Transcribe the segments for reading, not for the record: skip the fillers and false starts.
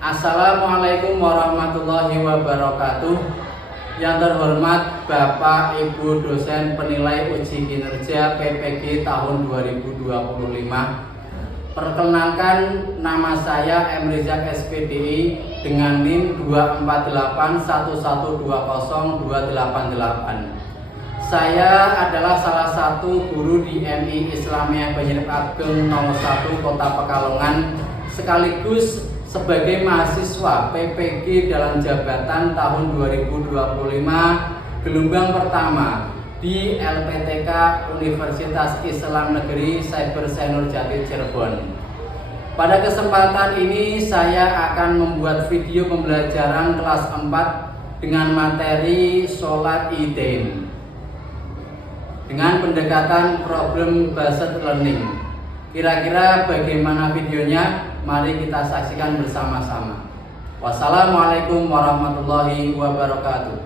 Assalamualaikum warahmatullahi wabarakatuh. Yang terhormat Bapak Ibu dosen penilai uji kinerja PPG tahun 2025. Perkenalkan, nama saya M. Rizak SPDI dengan NIM 24811202888. Saya adalah salah satu guru di MI Islamiyah Banjarnegara Ageng nomor 1 Kota Pekalongan, sekaligus sebagai mahasiswa PPG dalam jabatan tahun 2025 gelombang pertama di LPTK Universitas Islam Negeri Cyber Senur Jati Cirebon. Pada kesempatan ini saya akan membuat video pembelajaran kelas 4 dengan materi sholat Idain dengan pendekatan problem based learning. Kira-kira bagaimana videonya? Mari kita saksikan bersama-sama. Wassalamualaikum warahmatullahi wabarakatuh.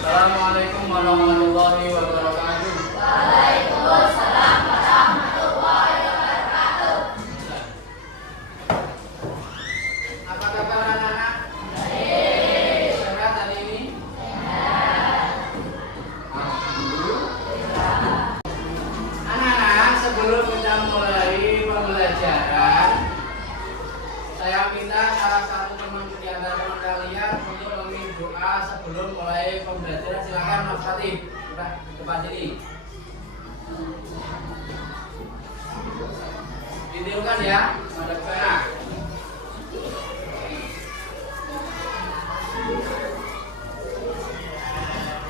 Assalamualaikum warahmatullahi wabarakatuh. Waalaikumsalam warahmatullahi wabarakatuh. Apa kabar anak-anak? Baik. Sehat hari ini? Sehat. Anak-anak, sebelum kita mulai pembelajaran, saya minta salah satu teman di antara teman kalian untuk memimpin doa sebelum mulai pembelajaran. Silakan Mas Fatih, udah depan sini. Ditirukan ya, madhab saya.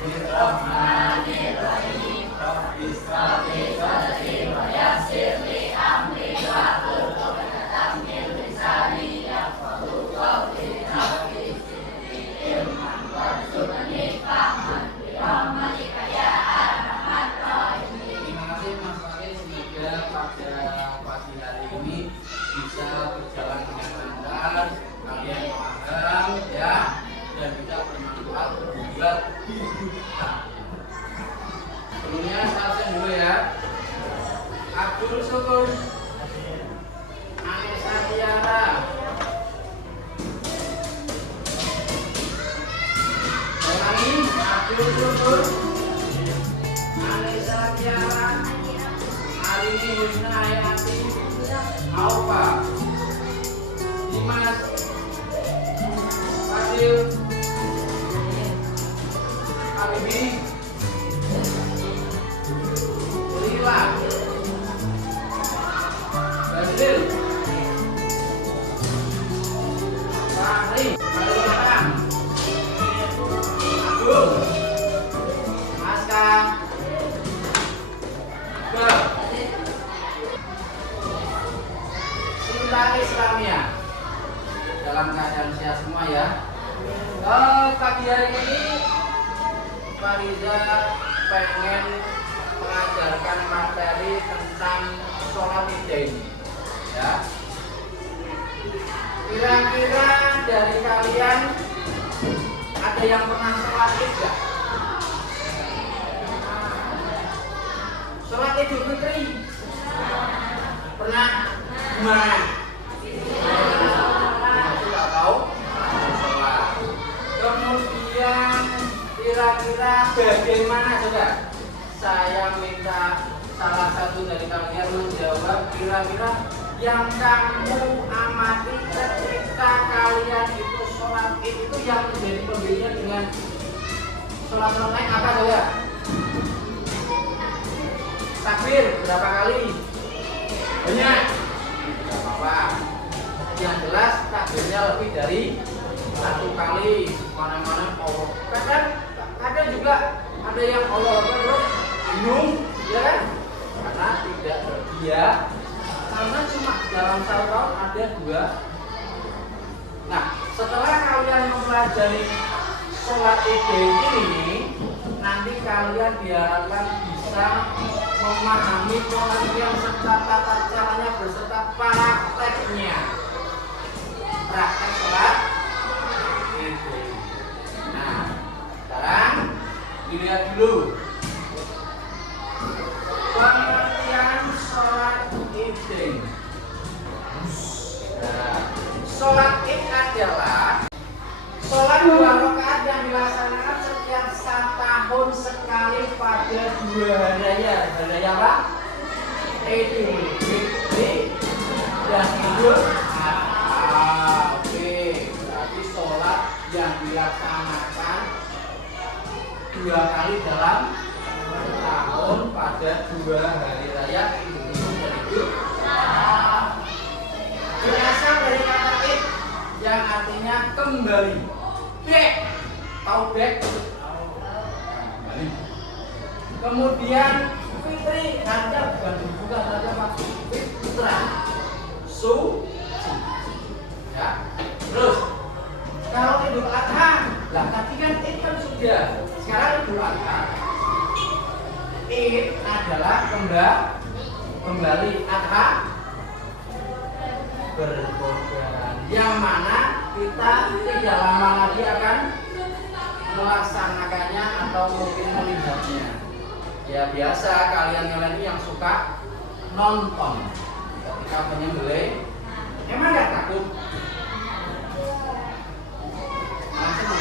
Bismillahirrahmanirrahim. Rabbi sholli wa yassir li amri wahlul 'uqdatam min lisani yafqahu qawli. Rabbi zidni ilman warzuqni fahman bi rahmatika ya arhamar rahimin. Terima kasih Mas Fatih, semoga pada pagi hari ini bisa berjalan dengan lancar, kalian paham ya, dan bisa bermanfaat buat hidup kita. Sebelumnya saya dulu ya. Abdul Syukur, Anissa Tiara, ulangi, Abdul Syukur, Anissa Tiara, Arini Yusna Hayati, Aufa, Dimas, Fadil, Habibi, Lila, Basil, Fahri, Kalimantan, Agung, Aska, Iqbal, Cinta Islamiyah. Dalam keadaan sehat semua ya. Pagi hari ini Pak Riza pengen mengajarkan materi tentang sholat Idain ya. Kira-kira dari kalian ada yang pernah sholat Id gak? Sholat Idul Fitri pernah? Gimana? Tidak tahu? Sholat. Kemudian kira-kira bagaimana coba? Saya minta salah satu dari kalian menjawab kira-kira yang kamu amati ketika kalian itu sholat Id itu yang menjadi pembedanya dengan sholat lain apa coba? Takbir berapa kali? Banyak? Tidak apa-apa. Yang jelas takbirnya lebih dari satu kali. Mana-mana Allah. Kadang juga ada yang Allah terus bingung, ya kan? Karena tidak berdia, karena cuma dalam satu tahun ada 2. Nah, setelah kalian mempelajari sholat Idain ini, nanti kalian diharapkan bisa memahami pengertian serta tata caranya beserta prakteknya. dua rakaat yang dilaksanakan setiap 1 tahun sekali pada 2 hari raya. Hari raya apa? Idul Fitri dan Idul Adha. Oke, berarti sholat yang dilaksanakan 2 kali dalam tahun pada 2 hari raya Idul Fitri dan Idul Adha. Berasal dari kata id yang artinya kembali. Back, tahu back? Kembali. Kemudian fitri, artinya bukan saja apa? Fitrah, suci. Ya. Terus, kalau Idul Adha, lah tadi kan id kan sudah. Sekarang Idul Adha. Id adalah kembali, adha berkorban, yang mana kita tidak lama lagi akan melaksanakannya atau mungkin melihatnya. Ya biasa kalian ini yang suka nonton ketika menyembelih, emang gak takut? Maksud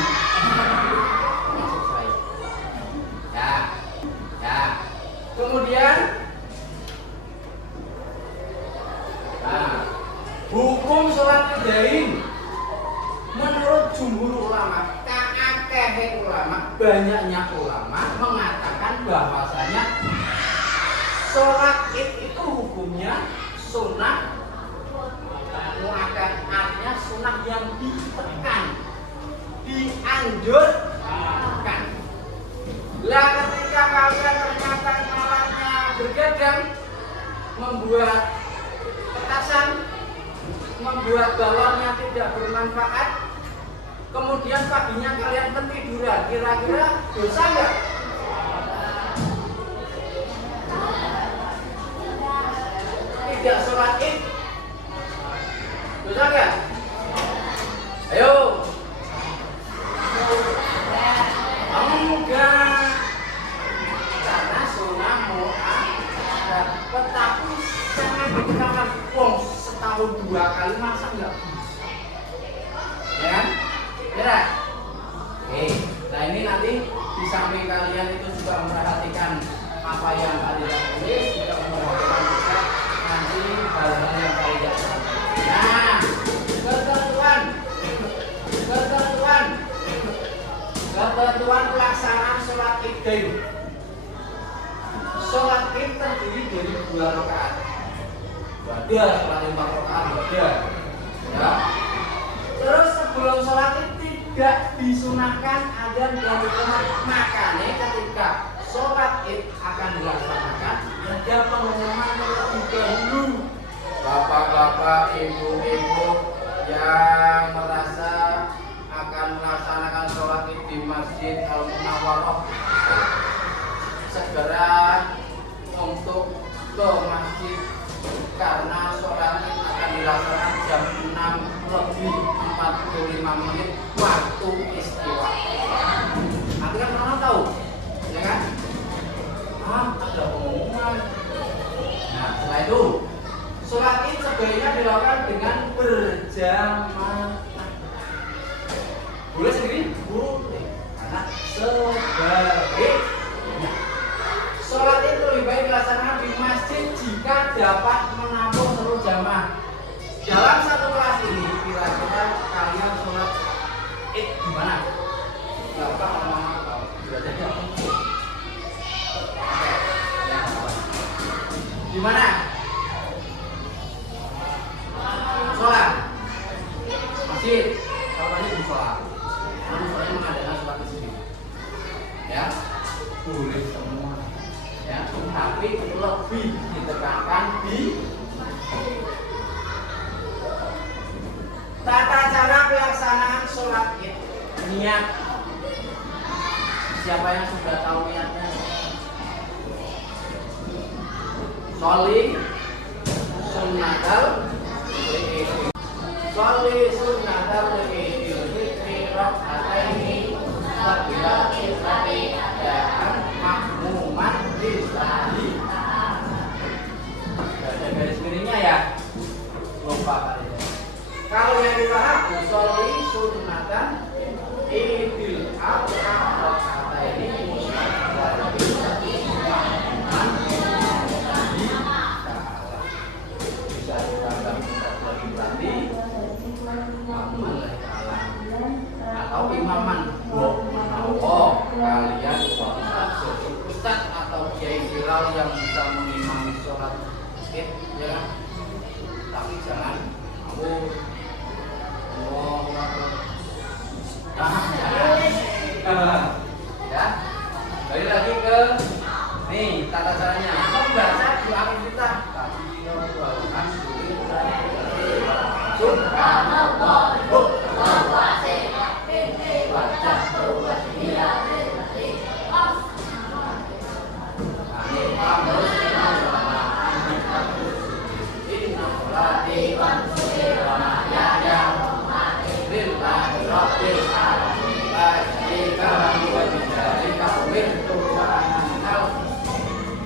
saya. Ya. Kemudian, hukum sholat idain menurut jumhur ulama, kakek ulama, banyaknya ulama mengatakan bahwasanya sholat id itu hukumnya sunnah muakkad, artinya sunnah yang ditekan, dianjurkan. Lah ketika kalian ternyata malamnya bergadang, membuat petasan, membuat balonnya tidak bermanfaat, kemudian paginya kalian ketiduran, kira-kira dosa nggak? Tidak sholat id, dosa nggak? Ayo. Enggak, karena sunnah muakkad. Tetapi jangan dikatakan wong setahun 2 kali masa enggak bisa, ya kan? Benar? Oke, nah ini nanti di samping kalian itu juga memperhatikan apa yang kalian tulis, juga memperhatikan juga nanti hal-hal yang kalian sampaikan. Nah, ketentuan pelaksanaan sholat id. Sholat id terdiri dari 2 rakaat. Ada sholat 4 rakaat, ada. Ya. Terus sebelum sholat id tidak disunahkan adzan dan iqamah. Makanya ketika sholat id akan dilaksanakan, ada pengumuman terlebih dahulu. Bapak-bapak, ibu-ibu yang merasa akan melaksanakan sholat id di Masjid Al-Munawwarah, segera untuk ke masjid karena sholat id akan dilaksanakan jam 6:45 waktu istiwa. Nanti kan orang tahu, ya kan? Ada pengumuman. Nah setelah itu sholat id sebaiknya dilakukan dengan berjamaah. Boleh sendiri? Boleh. Karena sebaiknya sholat itu lebih baik dilaksanakan di masjid jika dapat menampung seluruh jamaah. Dalam satu kelas ini, kira-kira kalian sholat id di mana? Nggak apa apa, belajarnya apa? Di mana? Sholat masjid. Kalau tadi di sholat. Namun saya mengadakan sholat di sini, ya boleh semua, ya tapi lebih ditekankan di tata cara pelaksanaan sholat id. Niat, siapa yang sudah tahu niatnya? Sholli sunnatal id, sholli sunnatal id. Rakaataini qabla al-fitri dan makmuman lillahi. Ada garis miringnya ya? Lupa kali. Kalau yang dibahas sholli sunnatan Idil Adha kata ini bisa dipandang lagi berarti atau imaman kalian sholat jadi ustaz atau kiai viral yang bisa mengimami sholat id ya, tapi jangan mau ya. Balik lagi ke nih tata caranya membaca dua kita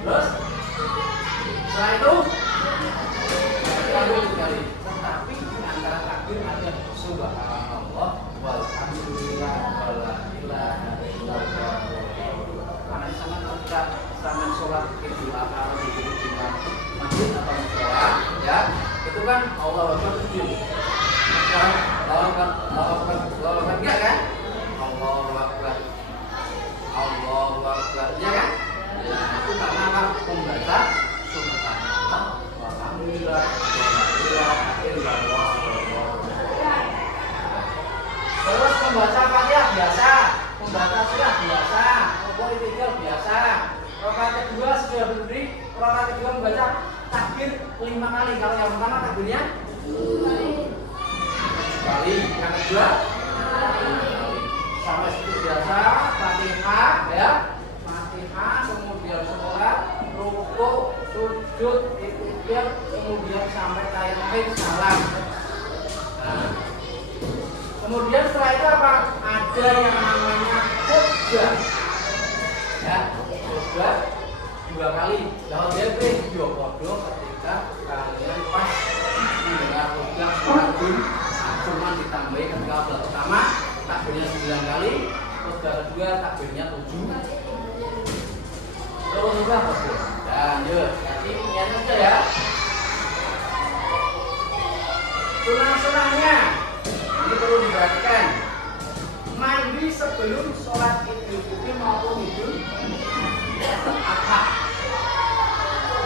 terus setelah itu lalu kali tetapi antara takbir ada subhanallah walhamdulillah wala ilaha illallah karena sangat ketika sangat sholat Idul Adha di masjid atau musola ya itu kan Allah Akbar tujuh kan Allah Akbar enggak kan Allahu Akbar ya kan ya, itu karena apa membaca subhanallah walhamdulillah wala ilaha illallah. Terus membaca Fatihah biasa, membaca surah biasa, rukuk itikaf biasa. Rakaat kedua sudah berdiri, rakaat kedua membaca takbir 5 kali. Kalau yang pertama takbirnya sekali, yang kedua sampai situ biasa. Fatihah ya, Fatihah kemudian sholat, rukuk, sujud, itikaf, kemudian sampai tayyib salam. Nah, kemudian setelah itu apa? Ada yang namanya khutbah. Ya, khutbah 2 kali. Lalu dia beri jodoh ketika kalian pas mendengar khutbah sholat cuma ditambahi ketika khutbah pertama takbirnya 9 kali, khutbah kedua takbirnya 7. Terus juga khutbah. Lanjut, nanti ingat saja ya. Sunah-sunahnya ini perlu diperhatikan. Mandi sebelum sholat Idul Fitri maupun Idul Adha.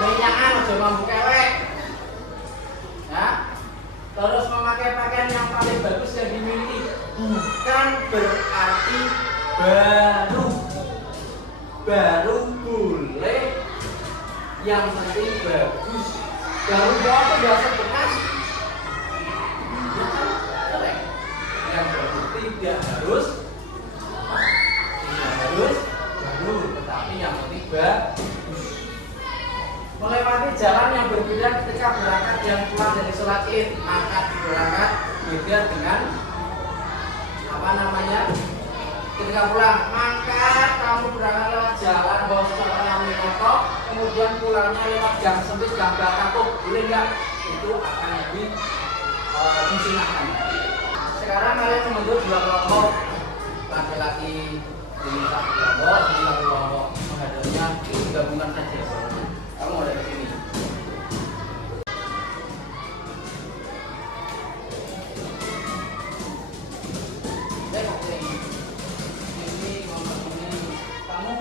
Minyakan aja mampu kewek. Ya. Terus memakai pakaian yang paling bagus yang dimiliki bukan berarti baru boleh, yang penting bagus. Baru apa biasa bekas? Yang baru tidak harus baru, tetapi yang penting bagus. Melewati jalan yang berbeda ketika berangkat dan pulang dari sholat id, maka berangkat beda dengan ketika pulang. Maka kamu berangkat lewat jalan bawah yang menotok, kemudian pulangnya lewat gang sempit, gang Batako, boleh nggak? Itu akan lebih disunahkan. Sekarang kalian membentuk 2 kelompok, laki-laki ini 1 kelompok, ini 1 kelompok. Menghadapnya itu gabungan saja. Kamu ada di sini. Oke. Ini kelompok ini. Kamu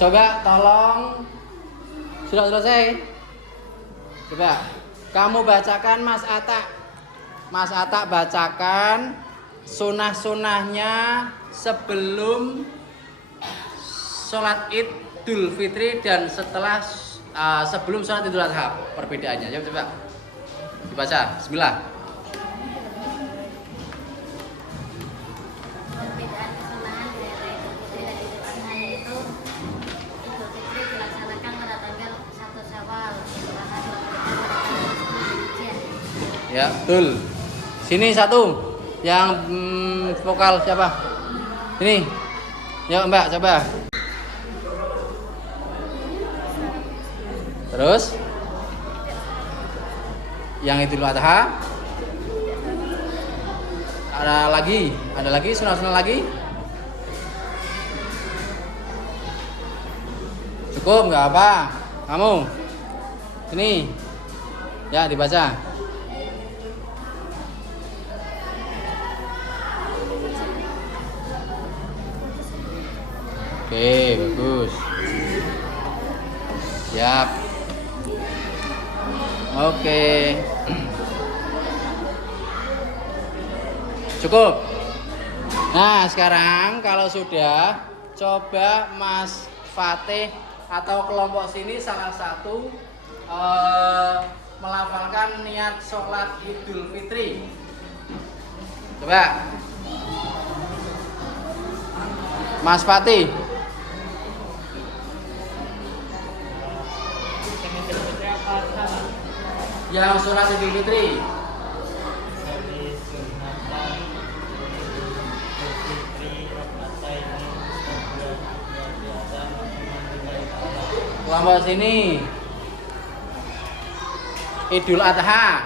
Coba tolong, sudah selesai. Coba kamu bacakan Mas Atta. Mas Atta bacakan sunah-sunahnya sebelum sholat Idul Fitri dan setelah sebelum sholat Idul Adha. Perbedaannya. Coba dibaca. Bismillah. Perbedaan kesunahan dari Raya Idul Fitri dan Idul Adha yaitu Idul Fitri dilaksanakan pada tanggal 1 Syawal, Idul Adha dilaksanakan pada tanggal 10 Dzulhijjah. Ya, betul. Sini satu yang vokal siapa? Ini. Yuk Mbak, coba. Terus yang Idul Adha. Ada lagi sunah-sunah lagi? Cukup nggak apa? Kamu ini ya dibaca. Oke, bagus. Siap. Oke. Cukup. Nah, sekarang kalau sudah, coba Mas Fatih atau kelompok sini salah satu melafalkan niat sholat Idul Fitri. Coba. Mas Fatih. Yang sholat Idul Fitri. Kelompok sini Idul Adha.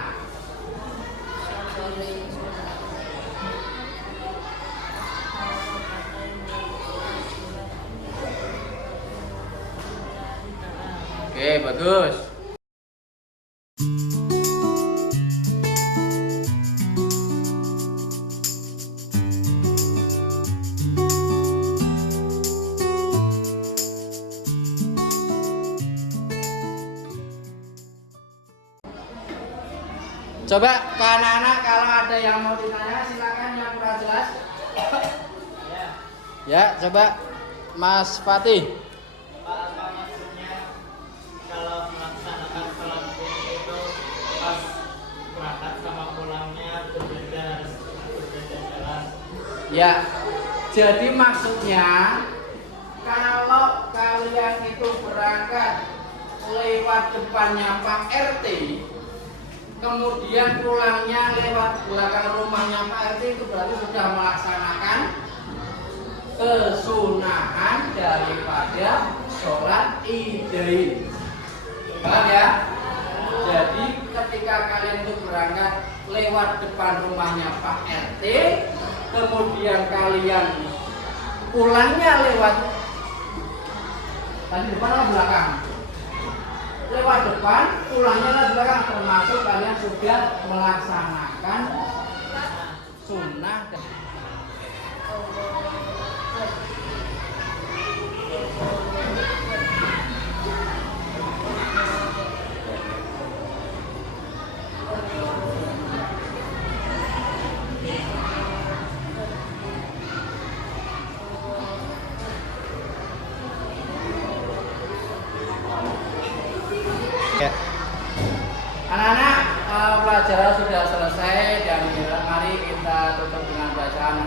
Oke, bagus. Coba ke anak-anak kalau ada yang mau ditanya silakan yang kurang jelas. Ya, coba Mas Fatih. Pak, apa maksudnya kalau melaksanakan sholat itu pas berangkat sama pulangnya berbeda jalan? Ya, jadi maksudnya kalau kalian itu berangkat lewat depannya Pak RT, kemudian pulangnya lewat belakang rumahnya Pak RT, itu berarti sudah melaksanakan kesunahan daripada sholat Idain. Paham ya? Jadi ketika kalian itu berangkat lewat depan rumahnya Pak RT, kemudian kalian pulangnya lewat tadi depan atau belakang? Lewat depan, pulangnya lewat belakang, termasuk kalian sudah melaksanakan sunnah dan ya. Anak-anak, pelajaran sudah selesai dan mari kita tutup dengan bacaan